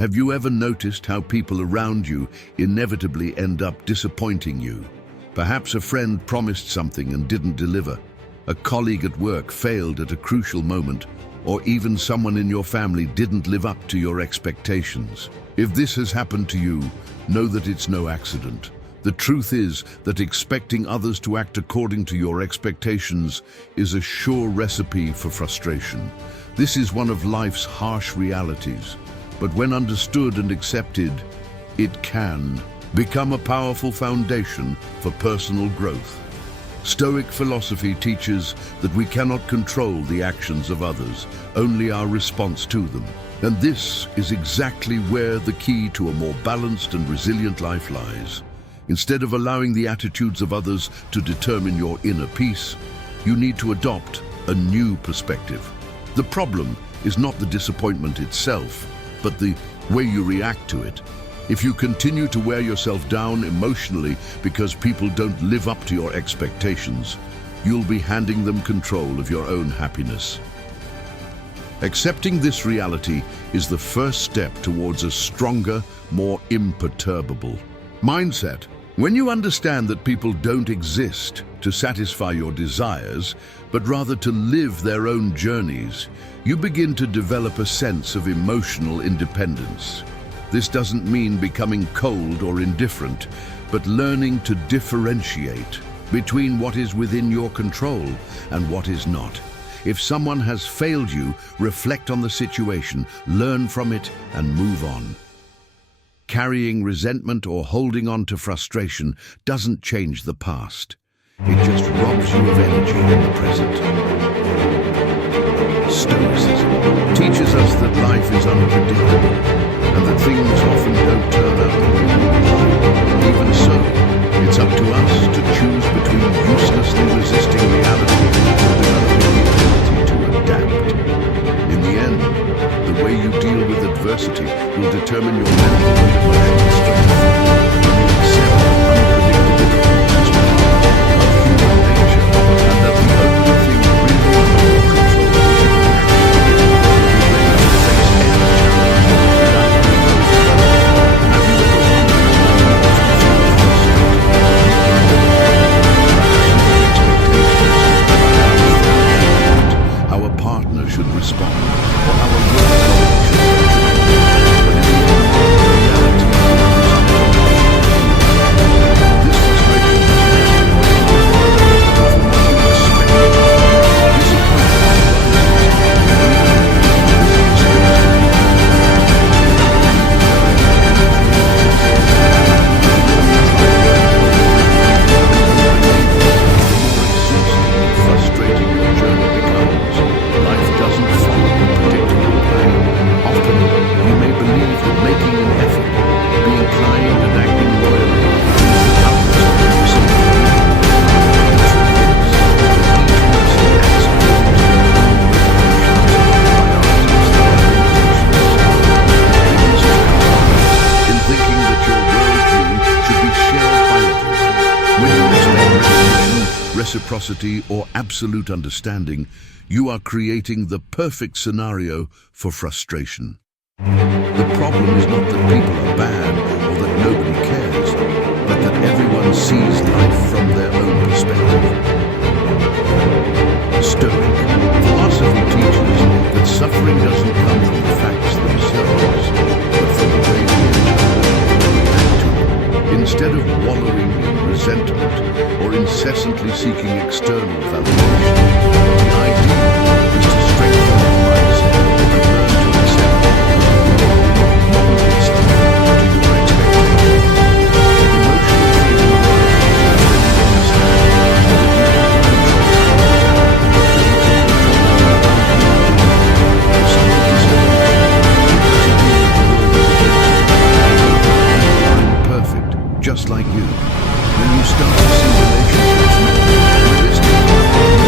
Have you ever noticed how people around you inevitably end up disappointing you? Perhaps a friend promised something and didn't deliver. A colleague at work failed at a crucial moment, or even someone in your family didn't live up to your expectations. If this has happened to you, know that it's no accident. The truth is that expecting others to act according to your expectations is a sure recipe for frustration. This is one of life's harsh realities, but when understood and accepted, it can become a powerful foundation for personal growth. Stoic philosophy teaches that we cannot control the actions of others, only our response to them. And this is exactly where the key to a more balanced and resilient life lies. Instead of allowing the attitudes of others to determine your inner peace, you need to adopt a new perspective. The problem is not the disappointment itself, but the way you react to it. If you continue to wear yourself down emotionally because people don't live up to your expectations, you'll be handing them control of your own happiness. Accepting this reality is the first step towards a stronger, more imperturbable mindset. When you understand that people don't exist to satisfy your desires, but rather to live their own journeys, you begin to develop a sense of emotional independence. This doesn't mean becoming cold or indifferent, but learning to differentiate between what is within your control and what is not. If someone has failed you, reflect on the situation, learn from it, and move on. Carrying resentment or holding on to frustration doesn't change the past. It just robs you of energy in the present. Stoicism teaches us that life is unpredictable and that things often don't turn out the way we would like. Even so, it's up to us to choose between uselessly resisting reality or developing the ability to adapt. In the end, the way you deal with adversity will determine your mental and emotional strength. When you accept that unpredictability is part of human nature and that the only thing really under your control is your actions, you'll be ready to face any challenge without being overwhelmed. Have you ever wondered why you often feel frustrated? How a partner should respond, or how a work colleague should function, but in the end, reality is this frustration from what you expect. Frustrating your journey becomes, life doesn't follow a predictable plan. Often, you may believe that making an effort, being kind and acting loyally, is the outcome of something good. The truth is that each person acts according to their own resolutions, priorities, and limitations. In thinking that your worldview should be shared by others, when you expect recognition, reciprocity, or absolute understanding, you are creating the perfect scenario for frustration. The problem is not that people are bad or that nobody cares, but that everyone sees life from their own perspective. Stoic philosophy teaches that suffering doesn't come from the facts themselves, but from the way we interpret and react to them. Instead of wallowing in resentment or incessantly seeking external validation, the idea is to strengthen our mindset and learn to accept that the world won't always live up to your expectations. Emotional freedom arises when you understand that you can't control if someone disappoints you, it doesn't mean that the world is against you. I'm perfect, just like you. When you start to see relationships more realistically,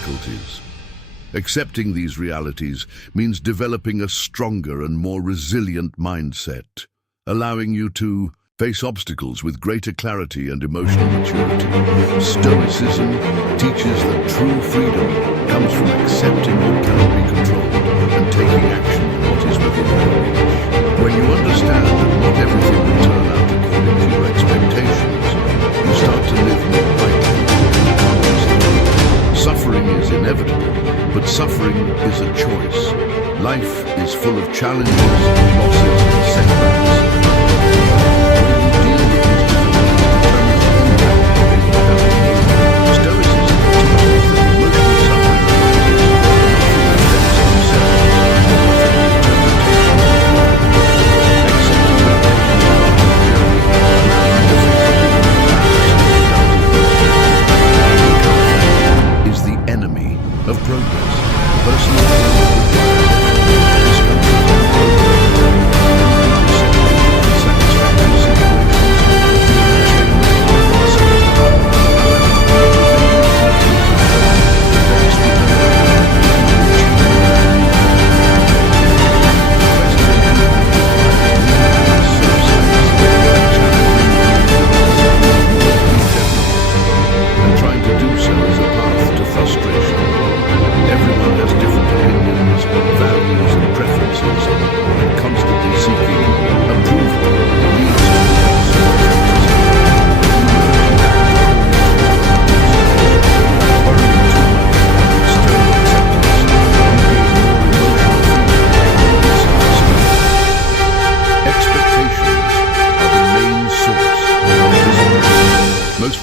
difficulties. Accepting these realities means developing a stronger and more resilient mindset, allowing you to face obstacles with greater clarity and emotional maturity. Stoicism teaches that true freedom comes from accepting what cannot be controlled and taking action on what is within your reach. When you understand that not everything will turn out according to your expectations, you start to live more lightly and consciously. Suffering is inevitable, but suffering is a choice. Life is full of challenges, losses, and setbacks.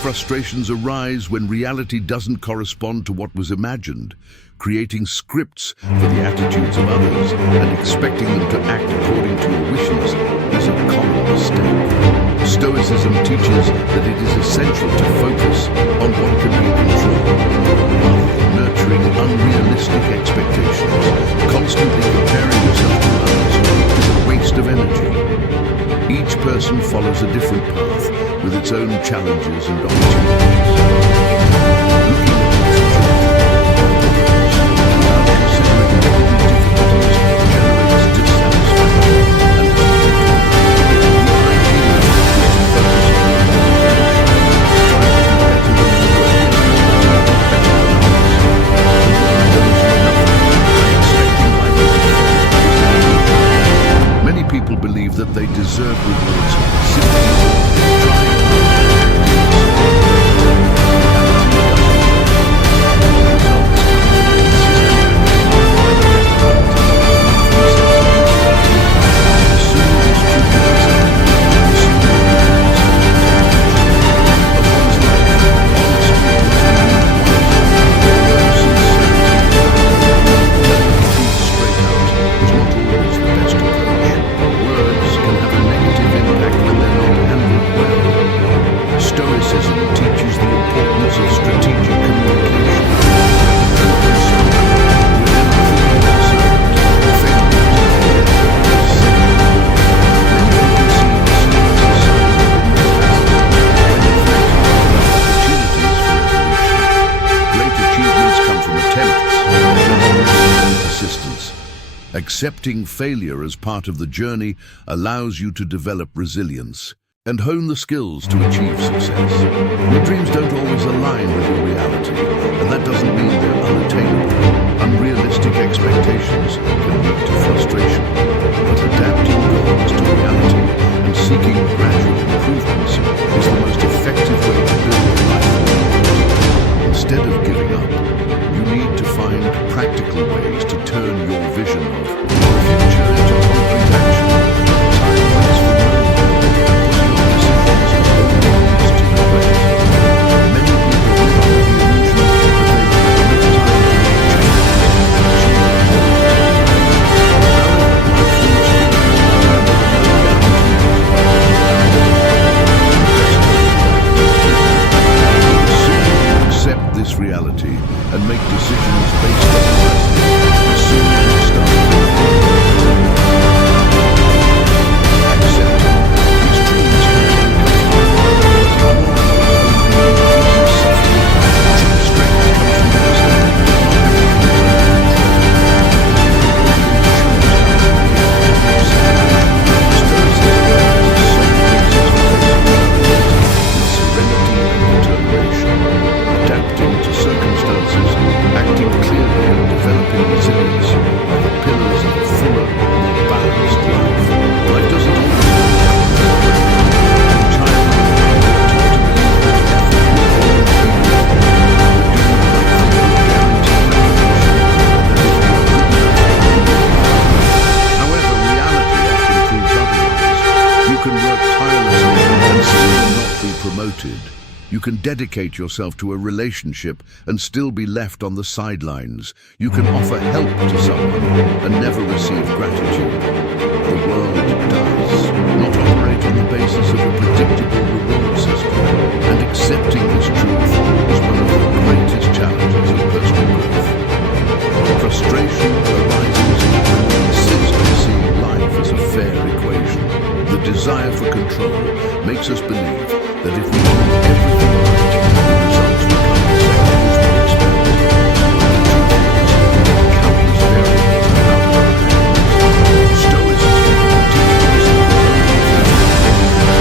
Frustrations arise when reality doesn't correspond to what was imagined. Creating scripts for the attitudes of others and expecting them to act according to your wishes is a common mistake. Stoicism teaches that it is essential to focus on what can be controlled, rather than nurturing unrealistic expectations. Constantly comparing yourself to others is a waste of energy. Each person follows a different path with its own challenges and opportunities. Many people believe that they deserve rewards simply for trying Accepting failure as part of the journey allows you to develop resilience and hone the skills to achieve success. Your dreams don't always align with your reality, and that doesn't mean they're unattainable. Unrealistic expectations can lead to frustration, but adapting goals to reality and seeking gradual improvements is the most effective way to build a life forward. Instead of giving up, you need to find practical ways to turn your vision of the future into concrete action. Time waits for no one, and putting on decisions only leads to regret. Many people live under the illusion that they have enough time to make changes. Accept this reality and make decisions based on the present. As soon as you start accept these dreams can be uncomfortable, but ignore them only increases suffering. True strength comes from understanding You can dedicate yourself to a relationship and still be left on the sidelines. You can offer help to someone and never receive gratitude. The world does not operate on the basis of a predictable reward system, and accepting this truth is one of the greatest challenges of personal growth. Frustration arises when we insist on seeing life as a fair equation. The desire for control makes us believe that if we do everything right, the results will come exactly as we expect. The truth is, countless variables are out of our hands. Stoicism teaches us that the only thing we can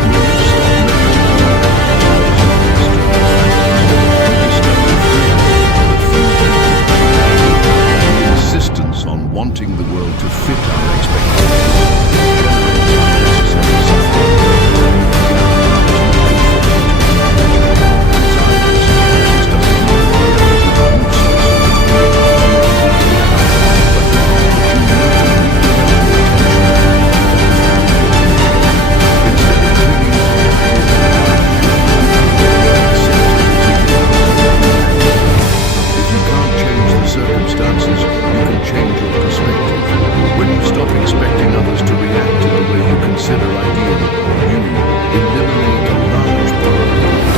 when you stop measuring your actions based on external factors, you discover freedom, the insistence on wanting the world to fit our expectations generates unnecessary suffering. Circumstances, you can change your perspective. When you stop expecting others to react in the way you consider ideal, you eliminate a large part of the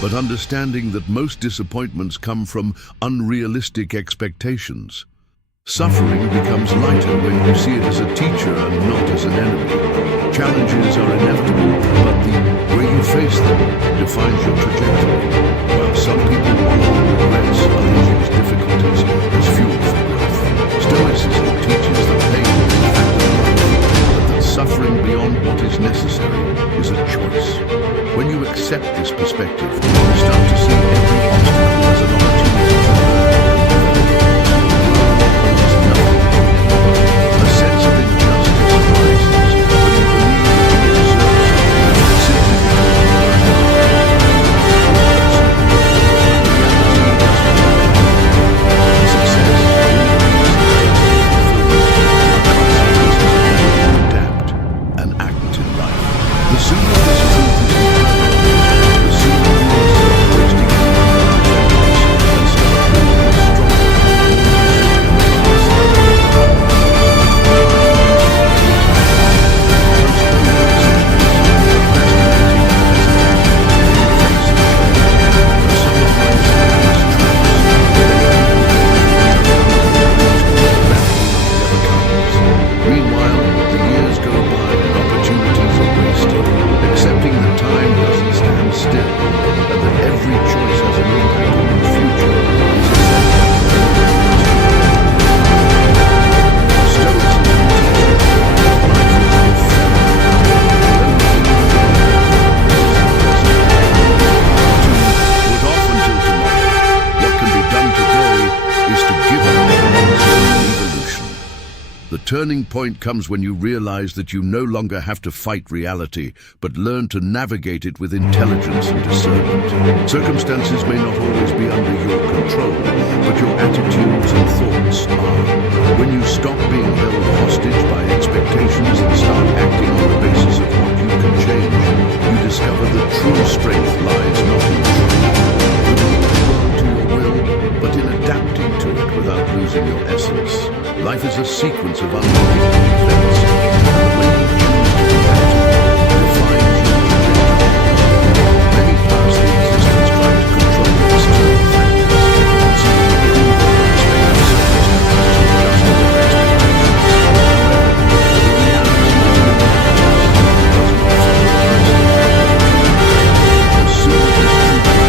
but understanding that most disappointments come from unrealistic expectations. Suffering becomes lighter when you see it as a teacher and not as an enemy. Challenges are inevitable, but the way you face them defines your trajectory. While some people wallow in regrets, others use difficulties as fuel for growth. Stoicism teaches that pain is a fact of life, but that suffering beyond what is necessary is a choice. When you accept this perspective, you start to see every obstacle as an opportunity to learn. A sense of injustice arises when you believe that you deserve something simply adapt and act in life. The sooner this truth is the sooner you will stop wasting and start building a turning point comes when you realize that you no longer have to fight reality, but learn to navigate it with intelligence and discernment. Circumstances may not always be under your control, but your attitudes and thoughts are. When you stop being held hostage by expectations and start acting on the basis of what you can change, you discover that true strength lies not in ruling the world to your will, but in adapting to it without losing your essence. Life is a sequence of unpredictable events, and the way you choose to react defines your trajectory. Many pass the existence trying to control external factors, seeking approval and expecting circumstances to adjust to their expectations. However, the reality is that does not follow the sooner this truth is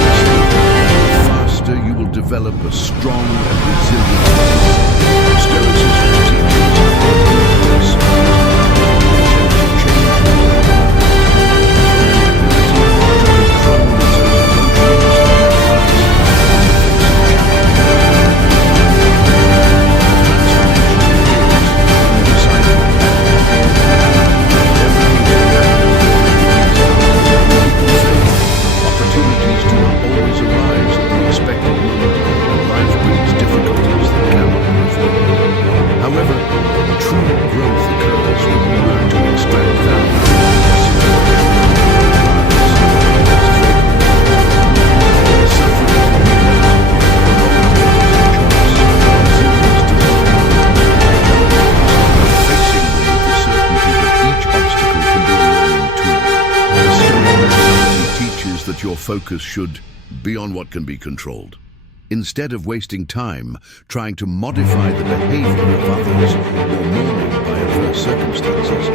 accepted, the faster you will develop a strong and resilient life. Stoicism teaches that that your focus should be on what can be controlled. Instead of wasting time trying to modify the behavior of others or mourning by adverse circumstances,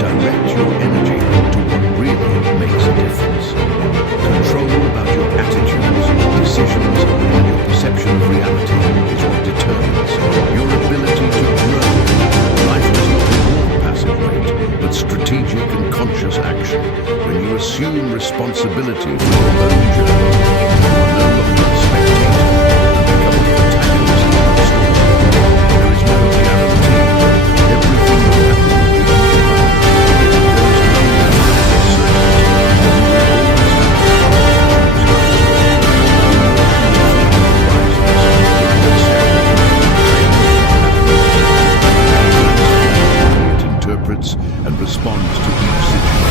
direct your energy to what really makes a difference. Control about your attitudes, decisions, and your perception of reality is what determines your ability to grow. Life does not reward passive wait, but strategic and conscious action. When you assume responsibility for your own journey, you are no longer a spectator and become the protagonist of your story. There is no guarantee that everything will happen the way you plan. There is no level of certainty. You will always have to it interprets and responds to each situation.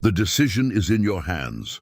The decision is in your hands.